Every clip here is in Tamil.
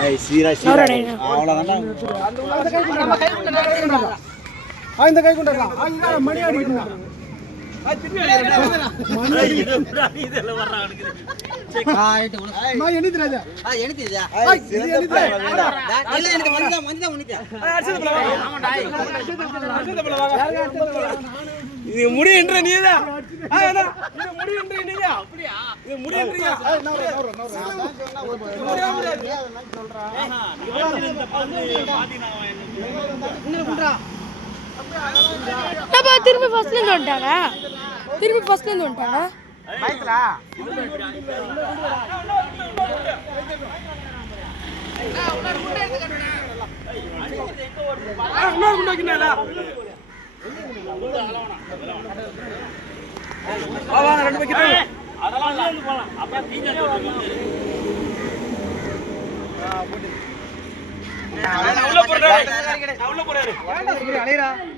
ஏய், சீரா சீரா அவ்வளோதான் இந்த கை கொண்டாடா மணி அடிக்கணும் இது முடியுன்ற நீதான் ஆ, அண்ணா, முடியுன்ற அப்படியா இது அப்பா திரும்பி ஃபர்ஸ்ட்ல இருந்து வந்துட்டாங்க திரும்பி ஃபர்ஸ்ட்ல இருந்து வந்துட்டாங்க ரெண்டு வைக்கிறேன். நான் உள்ள போறேன். நான் உள்ள போறேன். ரிமண்டர்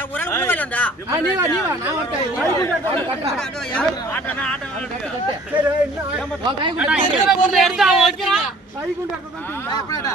தோ பேரு சந்து மண்ணு போடு, தோ பேரு. தோ கை கொண்டாடா கை கொண்டாடா